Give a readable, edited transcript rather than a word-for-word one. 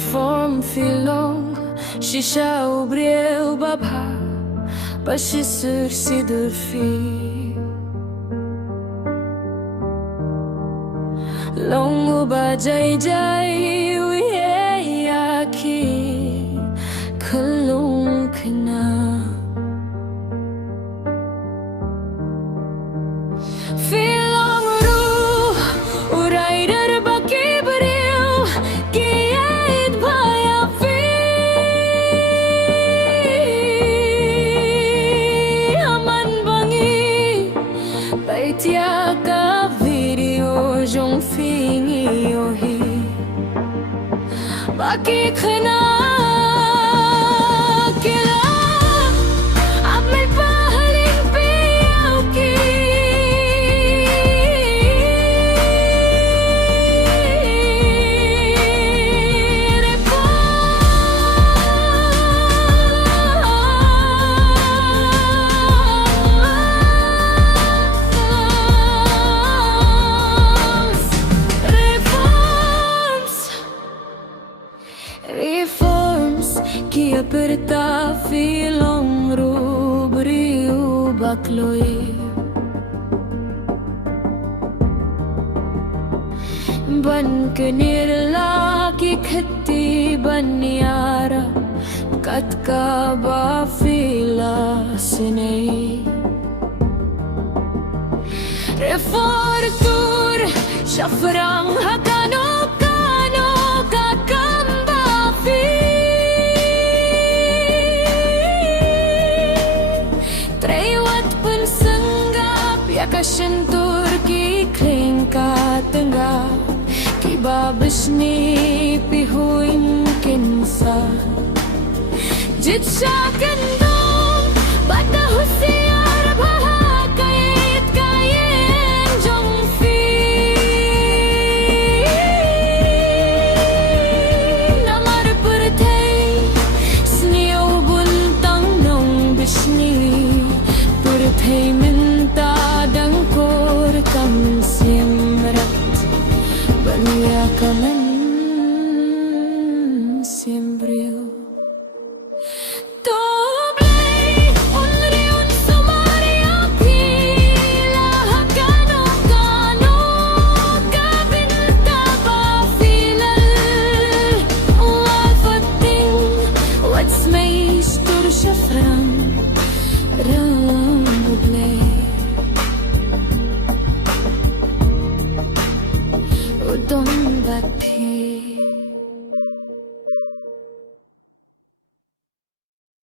reform filong Shisha ubriel babha Pashisur sidur fi Long uba jai jai uye yaki Kalung kina Filong ru urai dar baki beriu Kiait bhaya fi Aman bangi Baitia ka video jong fingi ohi Baki khana Reforms kia perta filong rubriu bakloi Ban kenirla ki khati baniara katka ba fila sinei Refortur shafrang hakano Kashentur ki klingka tengah ki babesni pihuin kinsa jitsha kendong bata husiar bha kait kayen jong fi namar purthai snio buntang nong bisni purthai Kam simrat bania kaman simbril Don't back